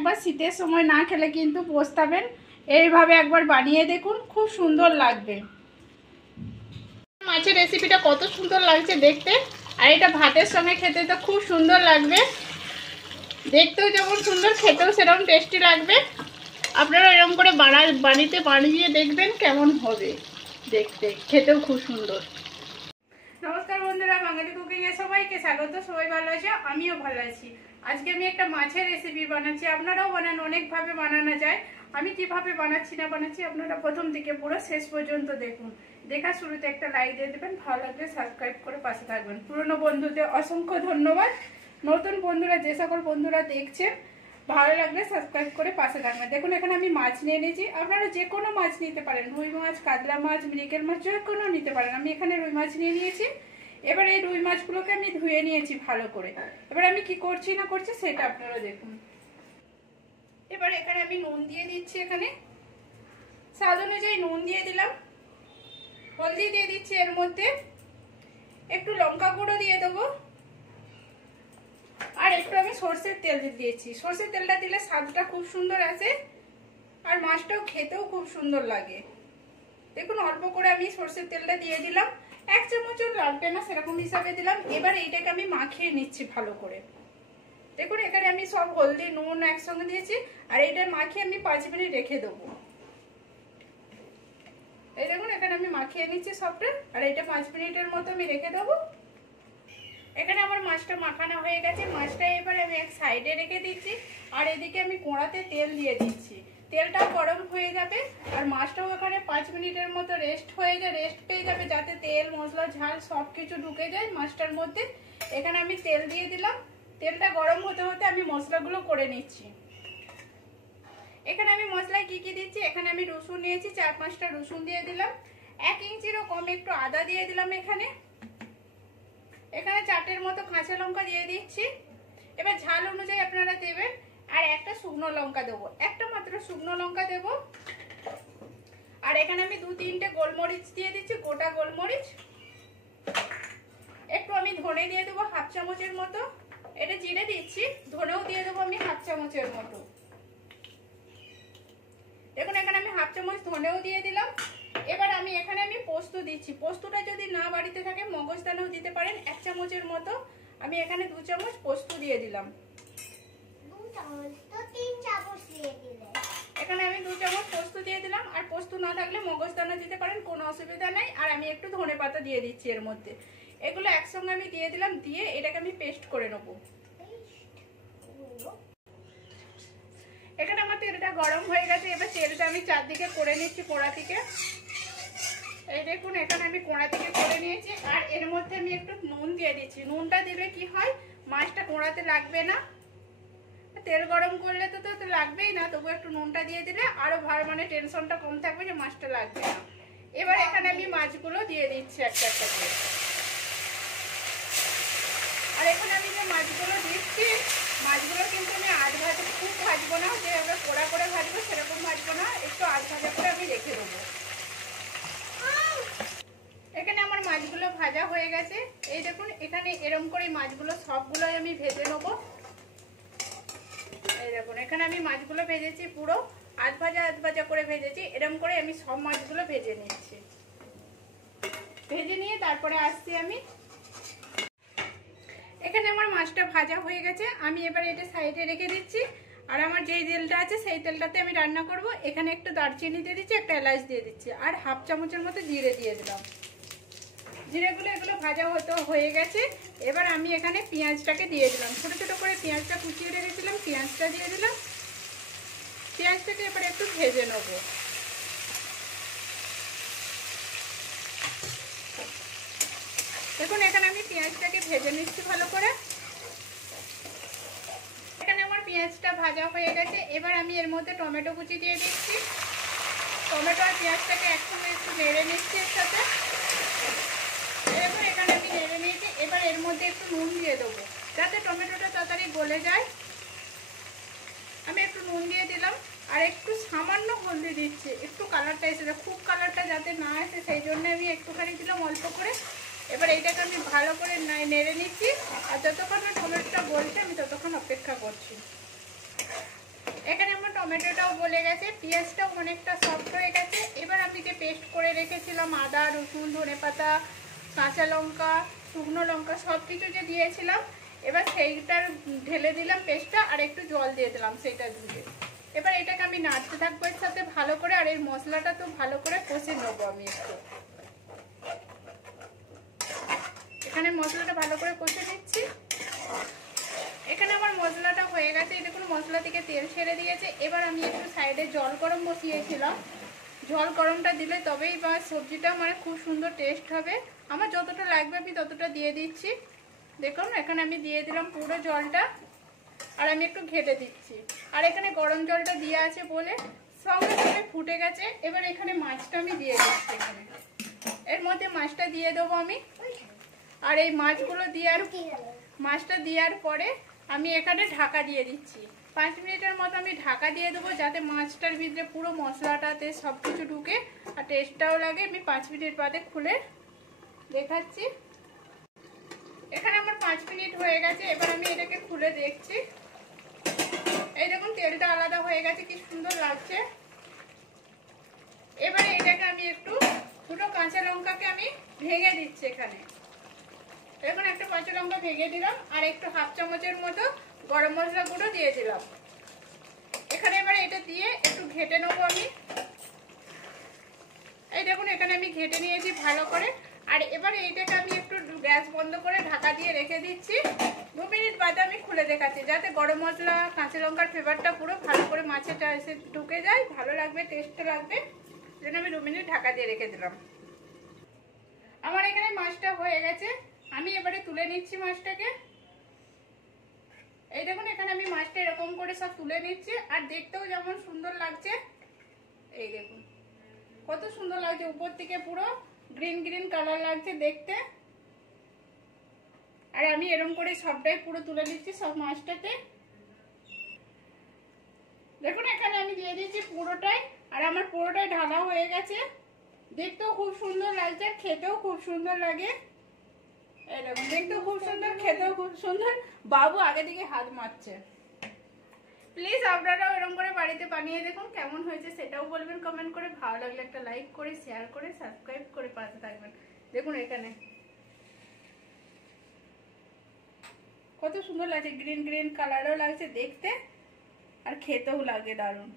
একবার শীতের সময় না খেলে কিন্তু পস্তাবেন। এইভাবে একবার বানিয়ে দেখুন, খুব সুন্দর লাগবে। মাছের রেসিপিটা কত সুন্দর লাগছে দেখতে, আর এটা ভাতের সঙ্গে খেতে তো খুব সুন্দর লাগবে। দেখতেও যেমন সুন্দর, খেতেও সেরকম টেস্টি লাগবে। আপনারা এরকম করে বানিয়ে দেখবেন কেমন হবে দেখতে, খেতেও খুব সুন্দর। নমস্কার বন্ধুরা, বাঙালি কুকিংয়ে সবাইকে স্বাগত। সবাই ভালো আছে, আমিও ভালো আছি। আজকে আমি একটা মাছের রেসিপি বানাচ্ছি। আপনারাও বানান, অনেকভাবে বানানো যায়। আমি কিভাবে বানাচ্ছি না বানাচ্ছি আপনারা প্রথম থেকে পুরো শেষ পর্যন্ত দেখুন। দেখা শুরুতে একটা লাইক দিয়ে দেবেন, ভালো লাগলে সাবস্ক্রাইব করে পাশে থাকবেন। পুরনো বন্ধুদের অসংখ্য ধন্যবাদ। নতুন বন্ধুরা, যে সকল বন্ধুরা দেখছেন, ভালো লাগলে সাবস্ক্রাইব করে পাশে থাকবেন। দেখুন এখানে আমি মাছ নিয়ে নিয়েছি। আপনারা যে কোনো মাছ নিতে পারেন, রুই মাছ, কাতলা মাছ, মৃগেল মাছ, যে কোনো নিতে পারেন। আমি এখানে রুই মাছ নিয়ে নিয়েছি। এবার এই রুই মাছগুলোকে আমি ধুয়ে নিয়েছি ভালো করে। এবার আমি কি করছি না করছি সেটা আপনারা দেখুন। এবার এখানে আমি নুন দিয়ে দিচ্ছি, এখানে স্বাদ অনুযায়ী নুন দিয়ে দিলাম। হলদি দিয়ে দিচ্ছি, এর মধ্যে একটু লঙ্কা গুঁড়ো দিয়ে দেবো, আর একটু আমি সর্ষের তেল দিয়েছি। সর্ষের তেলটা দিলে স্বাদটা খুব সুন্দর আসে, আর মাছটাও খেতেও খুব সুন্দর লাগে। দেখুন অল্প করে আমি সর্ষের তেলটা দিয়ে দিলাম, 1 চামচও লাগবে না সেরকম হিসাবে দিলাম। এবার এইটাকে আমি মাখিয়ে নিচ্ছি ভালো করে। দেখুন এখানে আমি সব হলদি নুন একসঙ্গে দিয়েছি, আর এইটা মাখিয়ে আমি 5 মিনিট রেখে দেবো। এই দেখুন এখানে আমি মাখিয়ে নিচ্ছি সবটা, আর এইটা 5 মিনিটের মতো আমি রেখে দেবো। এখানে আমার মাছটা মাখানো হয়ে গেছে। মাছটা এবার আমি এক সাইডে রেখে দিচ্ছি, আর এদিকে আমি কড়াতে তেল দিয়ে দিচ্ছি। তেলটাও গরম হয়ে যাবে, আর মাছটাও এখানে 5 মিনিটের মতো রেস্ট পেয়ে যাবে, যাতে তেল মশলা ঝাল সব কিছু ঢুকে যায় মাছটার মধ্যে। এখানে আমি তেল দিয়ে দিলাম। তেলটা গরম হতে হতে আমি মশলাগুলো করে নিচ্ছি। এখানে আমি মশলায় কি কি দিচ্ছি, এখানে আমি রসুন নিয়েছি, 4-5টা রসুন দিয়ে দিলাম। 1 ইঞ্চিরও কম একটু আদা দিয়ে দিলাম। এখানে 4টের মতো কাঁচা লঙ্কা দিয়ে দিচ্ছি। এবার ঝাল অনুযায়ী আপনারা দেবেন। আর একটা শুকনো লঙ্কা দেবো, একটা মাত্র শুকনো লঙ্কা দেবো। আর এখানে আমি 2-3টে গোলমরিচ দিয়ে দিচ্ছি, গোটা গোলমরিচ। একটু আমি ধনে দিয়ে দেবো 1/2 চামচের মতো। এটা জিরে দিচ্ছি, ধনেও দিয়ে দেবো আমি 1/2 চামচের মতো। দেখুন এখানে আমি 1/2 চামচ ধনেও দিয়ে দিলাম। এবার আমি এখানে পোস্ত দিচ্ছি। পোস্তটা যদি না বাড়িতে থাকে মগজদানাও দিতে পারেন, 1 চামচের মতো। আমি এখানে 2 চামচ পোস্ত দিয়ে দিলাম। 2 চামচ তো 3 চামচ দিয়ে দিলেন। এখানে আমি 2 চামচ পোস্ত দিয়ে দিলাম, আর পোস্ত না থাকলে মগজদানা দিতে পারেন, কোনো অসুবিধা নেই। আর আমি একটু ধনেপাতা দিয়ে দিচ্ছি এর মধ্যে। এগুলো একসঙ্গে আমি দিয়ে দিলাম, দিয়ে এটাকে আমি পেস্ট করে নেব। এখানে আমার তেলটা গরম হয়ে গেছে। এবার তেলটা আমি চারদিকে করে নিচ্ছি কোড়া থেকে। এই দেখুন এখানে আমি কোড়া থেকে করে নিয়েছি, আর এর মধ্যে আমি একটু নুন দিয়ে দিচ্ছি। নুনটা দিলে কি হয়, মাছটা কোড়াতে লাগবে না। তেল গরম করলে তো লাগবেই না, তবু একটু নুনটা দিয়ে দিলে আরো ভালো, মানে টেনশনটা কম থাকবে যে মাছটা লাগবে না। এবার এখানে আমি মাছগুলো দিয়ে দিচ্ছি একটা একটা করে। আর এখানে আমি যে মাছগুলো দিচ্ছি, মাছগুলো কিন্তু আমি আধ ভাজা, খুব ভাজবো না, যে আমরা পোড়া করে ভাজবো সেরকম ভাজবো না, একটু আধ ভাজা করে আমি রেখে দেবো। এখানে আমার মাছগুলো ভাজা হয়ে গেছে। এই দেখুন এখানে এরকম করে মাছগুলো সবগুলোই আমি ভেজে নেবো। এই দেখুন এখানে আমি মাছগুলো ভেজেছি, পুরো আধ ভাজা করে ভেজেছি। এরকম করে আমি সব মাছগুলো ভেজে নিচ্ছি। ভেজে নিয়ে তারপরে আসছি আমি। এখানে আমার মাছটা ভাজা হয়ে গেছে, আমি এবার এটা সাইডে রেখে দিচ্ছি। আর আমার যেই তেলটা আছে সেই তেলটাতে আমি রান্না করব। এখানে একটু দারচিনি দিয়ে দিচ্ছি, একটা এলাচ দিয়ে দিচ্ছি, আর 1/2 চামচের মতো জিরে দিয়ে দিলাম। জিরেগুলো এগুলো ভাজা হয়ে গেছে। এবার আমি এখানে পেঁয়াজটাকে দিয়ে দিলাম, ছোট ছোট করে পেঁয়াজটা কুচিয়ে রেখেছিলাম, পেঁয়াজটা দিয়ে দিলাম। পেঁয়াজটাকে এবার একটু ভেজে নেব। দেখুন এখানে আমি পেঁয়াজটাকে ভেজে নিচ্ছি ভালো করে। এখানে আমার পেঁয়াজটা ভাজা হয়ে গেছে। এবার আমি এর মধ্যে টমেটো কুচি দিয়ে দিচ্ছি। টমেটো আর পেঁয়াজটাকে একসঙ্গে একটু নেড়ে নিচ্ছি এর সাথে। এরপর এখানে আমি নেড়ে নিয়েছি। এবার এর মধ্যে একটু নুন দিয়ে দেবো, যাতে টমেটোটা তাড়াতাড়ি গলে যায়। আমি একটু নুন দিয়ে দিলাম, আর একটু সামান্য হলদি দিচ্ছি, একটু কালারটা এসেছে, খুব কালারটা যাতে না আসে সেই জন্য আমি একটুখানি দিলাম অল্প করে। এবার এইটাকে আমি ভালো করে নেড়ে নিচ্ছি, আর যতক্ষণ না টমেটোটা গলছে আমি ততক্ষণ অপেক্ষা করছি। টমেটোটাও গলে গেছে, পেঁয়াজটাও অনেকটা সফট হয়ে গেছে। এবার আমি যে পেস্ট করে রেখেছিলাম আদা, রসুন, ধনেপাতা, কাঁচা লঙ্কা, শুকনো লঙ্কা সব কিছু যে দিয়েছিলাম, এবার সেইটার ঢেলে দিলাম পেস্টটা, আর একটু জল দিয়ে দিলাম সেইটা ধুয়ে। এবার এটাকে আমি নাড়তে থাকবো এর সাথে ভালো করে, আর এই মশলাটা তো ভালো করে কষে নেবো আমি একটু। এখানে মশলাটা ভালো করে কষে নিচ্ছি। এখানে আমার মশলাটা হয়ে গেছে, এই দেখুন মশলা থেকে তেল ছেড়ে দিয়েছে। এবার আমি একটু সাইডে জল গরম বসিয়েছিলাম, জল গরমটা দিলে তবেই বা সবজিটা মানে খুব সুন্দর টেস্ট হবে। আমার যতটা লাগবে আমি ততটা দিয়ে দিচ্ছি। দেখুন এখানে আমি দিয়ে দিলাম পুরো জলটা, আর আমি একটু ঘেটে দিচ্ছি। আর এখানে গরম জলটা দিয়ে আছে বলে সঙ্গে সঙ্গে ফুটে গেছে। এবার এখানে মাছটা আমি দিয়ে দিচ্ছি, এখানে এর মধ্যে মাছটা দিয়ে দেবো আমি। আর এই মাছগুলো মাছটা দেওয়ার পরে আমি এখানে ঢাকা দিয়ে দিচ্ছি। 5 মিনিটের মতো আমি ঢাকা দিয়ে দেবো, যাতে মাছটার ভিতরে পুরো মশলাটাতে সব কিছু ঢুকে আর টেস্টটাও লাগে। আমি 5 মিনিট বাদে খুলে দেখাচ্ছি। এখানে আমার 5 মিনিট হয়ে গেছে। এবার আমি এটাকে খুলে দেখছি। এই দেখুন তেলটা আলাদা হয়ে গেছে, কি সুন্দর লাগছে। এবারে এটাকে আমি একটু দুটো কাঁচা লঙ্কাকে আমি ভেঙে দিচ্ছি এখানে। এখন একটা কাঁচা লঙ্কা ভেঙে দিলাম, আর একটু 1/2 চামচের মতো গরম মশলা গুঁড়ো দিয়ে দিলাম এখানে। এবারে এটা দিয়ে একটু ঘেটে নেবো আমি। এই দেখুন এখানে আমি ঘেটে নিয়েছি ভালো করে। আর এবারে এইটাকে আমি একটু গ্যাস বন্ধ করে ঢাকা দিয়ে রেখে দিচ্ছি। 2 মিনিট বাদে আমি খুলে দেখাচ্ছি, যাতে গরম মশলা কাঁচা লঙ্কার ফ্লেভারটা পুরো ভালো করে মাছেটা এসে ঢুকে যায়, ভালো লাগবে, টেস্টে লাগবে। জন্য আমি 2 মিনিট ঢাকা দিয়ে রেখে দিলাম। আমার এখানে মাছটা হয়ে গেছে, আমি এবারে তুলে নিচ্ছি মাছটাকে। এই দেখুন এখানে আমি মাছটা এরকম করে সব তুলে নিচ্ছি, আর দেখতেও যেমন সুন্দর লাগছে। এই দেখুন কত সুন্দর লাগছে, উপর থেকে পুরো গ্রিন গ্রিন কালার লাগছে দেখতে। আর আমি এরকম করে সবটাই পুরো তুলে নিচ্ছি সব মাছটাতে। দেখুন এখানে আমি দিয়ে দিচ্ছি পুরোটাই, আর আমার পুরোটাই ঢালা হয়ে গেছে। দেখতেও খুব সুন্দর লাগছে, খেতেও খুব সুন্দর লাগে। এই দেখুন দেখতেও খুব সুন্দর, খেতেও খুব সুন্দর। বাবু আগে দিকে হাত মারছে। প্লিজ আপনারাও এরকম করে বাড়িতে বানিয়ে দেখুন, কেমন হয়েছে সেটাও বলবেন কমেন্ট করে। ভালো লাগলে একটা লাইক করে, শেয়ার করে, সাবস্ক্রাইব করে পাশে থাকবেন। দেখুন এখানে কত সুন্দর লাগছে, গ্রিন গ্রিন কালারও লাগছে দেখতে, আর খেতেও লাগে দারুণ।